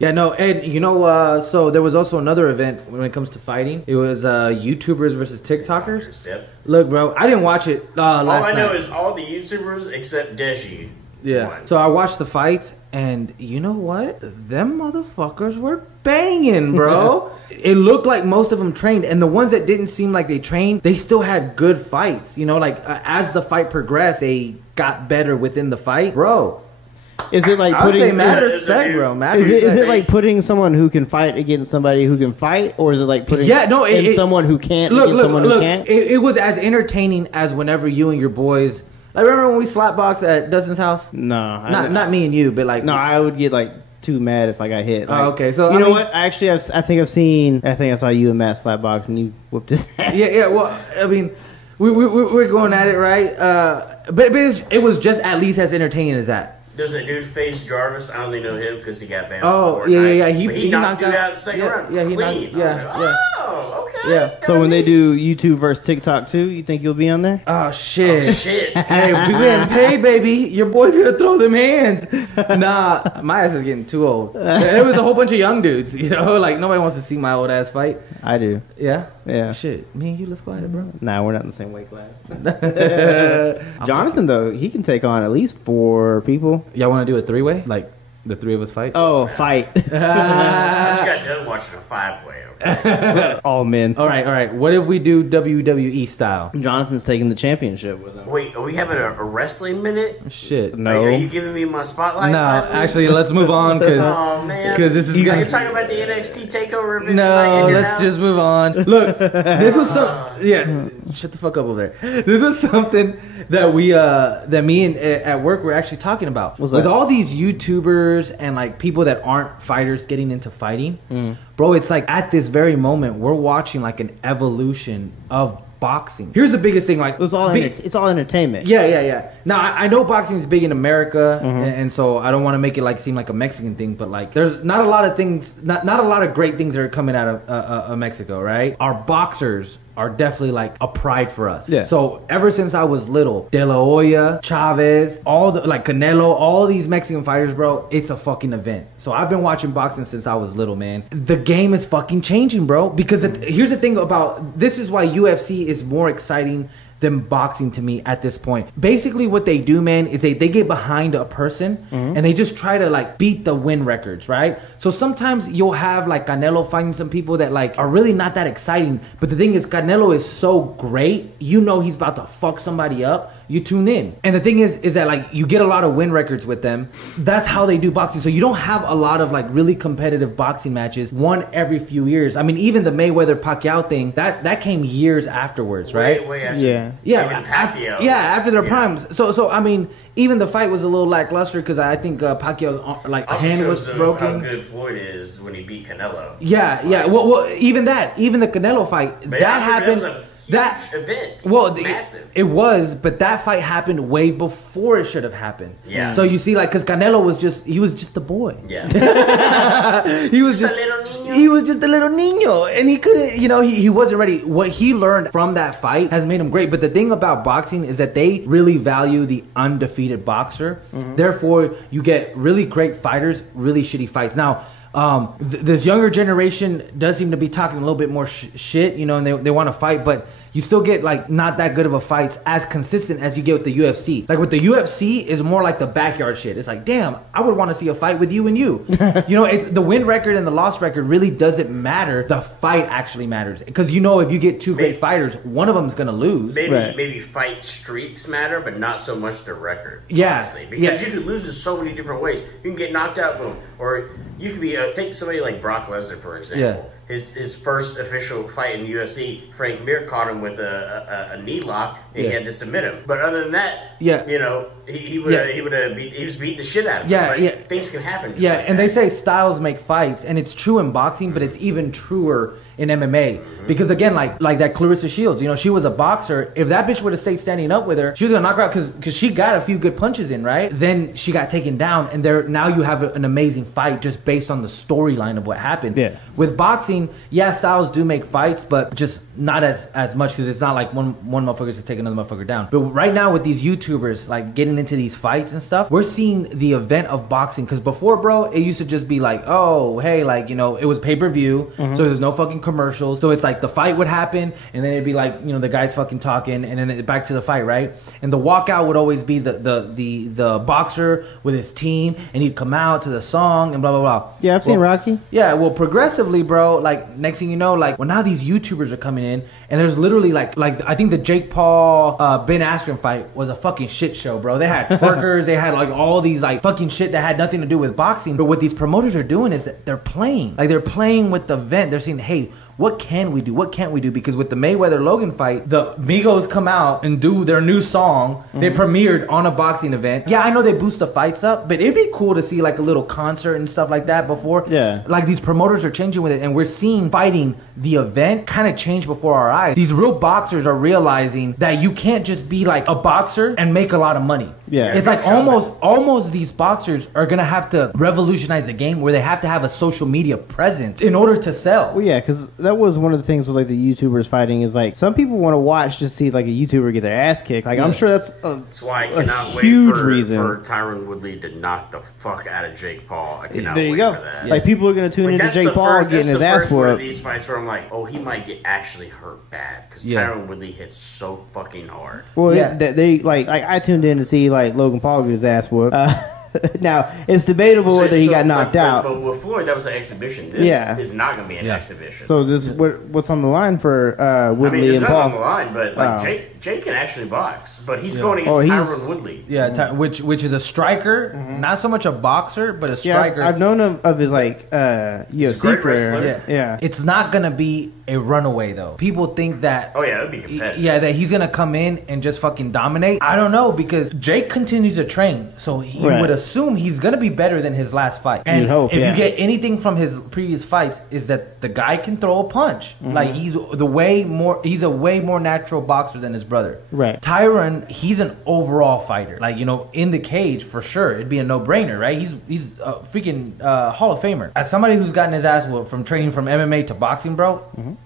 Yeah, no, and you know, so there was also another event when it comes to fighting. It was YouTubers versus TikTokers. Yep. Look, bro, I didn't watch it last night. All I know is all the YouTubers except Deji. Yeah. won. So I watched the fights, and you know what? Them motherfuckers were banging, bro. It looked like most of them trained, and the ones that didn't seem like they trained, they still had good fights. You know, like as the fight progressed, they got better within the fight, bro. Is it like I would say putting? mad respect, bro. Mad Is respect. it like putting someone who can fight against somebody who can fight, or is it like putting someone who can't against someone who can't? It was as entertaining as whenever you and your boys. Like, remember when we slapboxed at Dustin's house? No, not me and you, but like I would get like too mad if I got hit. Like, okay, so you know what? Actually, I think I saw you and Matt slapbox, and you whooped his ass. Yeah. Well, I mean, we're going at it right, but it was just at least as entertaining as that. There's a dude face Jarvis. I only know him because he got banned. Oh, yeah. He knocked you out the second round. Yeah, he clean. knocked. Oh, okay. Yeah. So when they do YouTube versus TikTok too, you think you'll be on there? Oh shit! Hey, we we getting paid, baby. Your boy's gonna throw them hands. Nah, my ass is getting too old. There was a whole bunch of young dudes. You know, like nobody wants to see my old ass fight. I do. Yeah. Yeah. Shit, me and you, let's go at it, bro. Nah, we're not in the same weight class. Jonathan though, he can take on at least 4 people. Y'all want to do a 3-way? Like the 3 of us fight? Oh, fight! I just got done watching a 5-way. Okay. All men. All right. What if we do WWE style? Jonathan's taking the championship with him. Wait, are we having a wrestling minute? Shit. No. Are you giving me my spotlight? No, actually, let's move on oh man, this is. Are you talking about the NXT takeover event tonight No, in your let's house? just move on. Look, this was shut the fuck up over there. This was something that me and at work were actually talking about. What's that? With all these YouTubers and like people that aren't fighters getting into fighting, bro, it's like at this very moment we're watching like an evolution of boxing. Here's the biggest thing, like It's all entertainment. Yeah. Now I know boxing is big in America, and so I don't want to make it like seem like a Mexican thing, but like there's not a lot of things, not a lot of great things that are coming out of Mexico, right? Our boxers are definitely like a pride for us. Yeah. So ever since I was little, De La Hoya, Chavez, all the like Canelo, all these Mexican fighters, bro, it's a fucking event. So I've been watching boxing since I was little, man. The game is fucking changing, bro. Because here's the thing about this is why UFC is more exciting than boxing to me at this point. Basically what they do, man, is they get behind a person and they just try to like beat the win records, right? So sometimes you'll have like Canelo fighting some people that like are really not that exciting, but the thing is Canelo is so great, you know he's about to fuck somebody up, you tune in. And the thing is that like you get a lot of win records with them. That's how they do boxing. So you don't have a lot of like really competitive boxing matches, one every few years. I mean, even the Mayweather Pacquiao thing, that came years afterwards, right? Way after. After their primes. So I mean, even the fight was a little lackluster because I think Pacquiao's like hand was broken. How good Floyd is when he beat Canelo. Yeah. Well, even the Canelo fight that happened. That event. Well, massive. It was, but that fight happened way before it should have happened. Yeah. So you see, like, because Canelo was just a boy. Yeah. He was just a little niño. He was just a little niño, and he couldn't. You know, he wasn't ready. What he learned from that fight has made him great. But the thing about boxing is that they really value the undefeated boxer. Therefore, you get really great fighters, really shitty fights. Now. This younger generation does seem to be talking a little bit more shit, you know, and they want to fight, but you still get like not that good of a fights as consistent as you get with the UFC. Like with the UFC is more like the backyard shit. It's like, damn, I would want to see a fight with you and you. You know, it's the win record and the loss record really doesn't matter. The fight actually matters because you know if you get two great fighters, one of them's gonna lose. Maybe fight streaks matter, but not so much the record. Yeah, honestly. Because you could lose in so many different ways. You can get knocked out, boom, or you could be take somebody like Brock Lesnar for example. Yeah. His first official fight in the UFC, Frank Mir caught him with a knee lock and he had to submit him. But other than that, you know, he was beating the shit out of him. But things can happen. And they say styles make fights, and it's true in boxing, but it's even truer in MMA. Because again, like that Clarissa Shields, you know, she was a boxer. If that bitch would have stayed standing up with her, she was gonna knock her out because she got a few good punches in, right? Then she got taken down, and now you have an amazing fight just based on the storyline of what happened. Yeah. With boxing, boxing, styles do make fights, but just not as much, because it's not like one motherfucker to take another motherfucker down. But right now with these YouTubers like getting into these fights and stuff, we're seeing the event of boxing. Because before, bro, it used to just be like, oh, hey, like, you know, it was pay-per-view, so there's no fucking commercials. So it's like the fight would happen, and then it'd be like, you know, the guy's fucking talking, and then back to the fight, right? And the walkout would always be the boxer with his team, and he'd come out to the song and blah blah blah. Yeah, I've seen Rocky. Yeah, well, progressively, bro, like next thing you know, like, well, now these YouTubers are coming in, and there's literally like I think the Jake Paul Ben Askren fight was a fucking shit show, bro. They had twerkers, they had like all these like fucking shit that had nothing to do with boxing. But what these promoters are doing is that they're playing with the event. They're saying, hey, what can we do? What can't we do? Because with the Mayweather-Logan fight, the Migos come out and do their new song. They premiered on a boxing event. Yeah, I know they boost the fights up, but it'd be cool to see like a little concert and stuff like that before. Yeah. Like these promoters are changing with it, and we're seeing fighting the event kind of change before our eyes. These real boxers are realizing that you can't just be like a boxer and make a lot of money. Yeah. It's like almost these boxers are going to have to revolutionize the game where they have to have a social media presence in order to sell. Well, yeah, because that was one of the things with like the YouTubers fighting is like some people want to watch to see like a YouTuber get their ass kicked. Like I'm sure that's why I cannot wait for Tyron Woodley to knock the fuck out of Jake Paul. I cannot wait for that. Like people are going to tune into Jake Paul getting his ass whooped. These fights where I'm like, oh, he might get actually hurt bad because Tyron Woodley hits so fucking hard. Well, they like I tuned in to see like Logan Paul get his ass whooped. Now, it's debatable whether he got knocked out. But with Floyd, that was an exhibition. This is not going to be an exhibition. So this what's on the line for Woodley and Paul? I mean, it's not on the line, but like Jake can actually box, but he's going against Tyron Woodley. Yeah, which is a striker, not so much a boxer, but a striker. I've known of his like UFC career. Yeah, it's not going to be a runaway though. People think that it'd be competitive. Yeah, that he's going to come in and just fucking dominate. I don't know, because Jake continues to train, so he would assume he's gonna be better than his last fight. And if you get anything from his previous fights, is that the guy can throw a punch. Like he's a way more natural boxer than his brother. Right. Tyron, he's an overall fighter. Like, you know, in the cage for sure, it'd be a no-brainer, right? He's a freaking Hall of Famer. As somebody who's gotten his ass whooped from training from MMA to boxing, bro,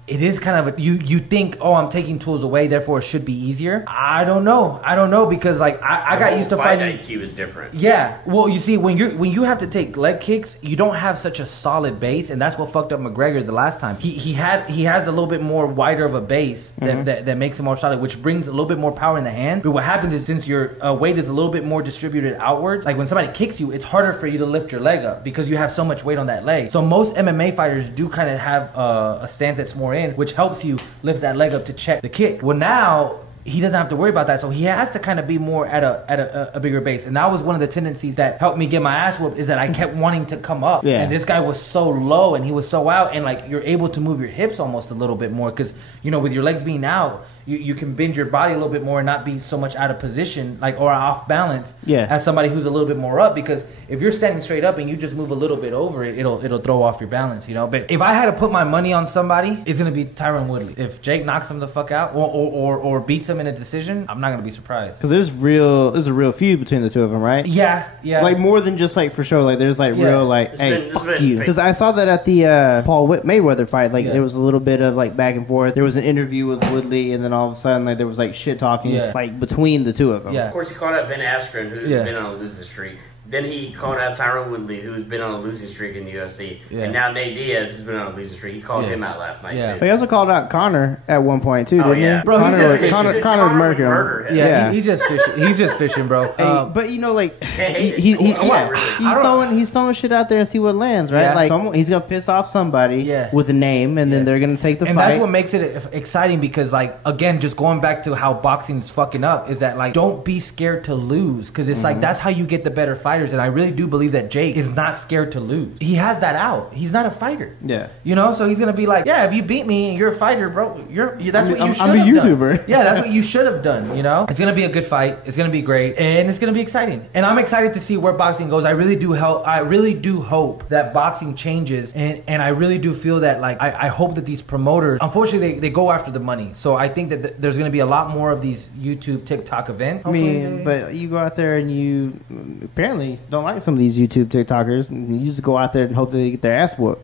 it is kind of you think, oh, I'm taking tools away, therefore it should be easier. I don't know because like I got used to fighting. IQ is different. Yeah. Well, you see, when you have to take leg kicks, you don't have such a solid base, and that's what fucked up McGregor the last time. He has a little bit more wider of a base that makes him more solid, which brings a little bit more power in the hands. But what happens is, since your weight is a little bit more distributed outwards, like when somebody kicks you, it's harder for you to lift your leg up because you have so much weight on that leg. So most MMA fighters do kind of have a stance that's more in, which helps you lift that leg up to check the kick. Well, now he doesn't have to worry about that, so he has to kind of be more at a bigger base. And that was one of the tendencies that helped me get my ass whooped, is that I kept wanting to come up, and this guy was so low and he was so out, and like you're able to move your hips almost a little bit more, because you know, with your legs being out, you can bend your body a little bit more and not be so much out of position, like, or off balance, as somebody who's a little bit more up. Because if you're standing straight up and you just move a little bit over it, it'll throw off your balance, you know. But if I had to put my money on somebody, it's gonna be Tyron Woodley. If Jake knocks him the fuck out or beats him in a decision, I'm not gonna be surprised. Because there's a real feud between the two of them, right? Yeah. Like more than just like for show. Like there's like real like, hey, fuck you. Because I saw that at the Paul Mayweather fight. Like there was a little bit of like back and forth. There was an interview with Woodley, and then all of a sudden like there was like shit talking like between the two of them. Of course, he called out Ben Askren, who's been on a losing streak. Then he called out Tyron Woodley, who's been on a losing streak in the UFC. And now Nate Diaz, who's been on a losing streak. He called him out last night, too. He also called out Conor at one point, too, didn't he? Bro, Conor murdered him. Yeah, he's just fishing. He's just fishing, bro. But, you know, like, he's throwing shit out there and see what lands, right? Like, he's going to piss off somebody with a name, and then they're going to take the fight. And that's what makes it exciting, because, like, again, just going back to how boxing is fucking up, is that, like, don't be scared to lose, because it's like, that's how you get the better fight. And I really do believe that Jake is not scared to lose. He has that out. He's not a fighter. Yeah. You know, so he's gonna be like, if you beat me and you're a fighter, bro, that's what you should have done. I'm a YouTuber. Yeah, that's what you should have done, you know? It's gonna be a good fight. It's gonna be great. And it's gonna be exciting. And I'm excited to see where boxing goes. I really do hope that boxing changes, and I really do feel that, like, I hope that these promoters, unfortunately, they go after the money. So I think that there's gonna be a lot more of these YouTube, TikTok events. I mean, but you go out there and you apparently don't like some of these YouTube TikTokers. You just go out there and hope they get their ass whooped.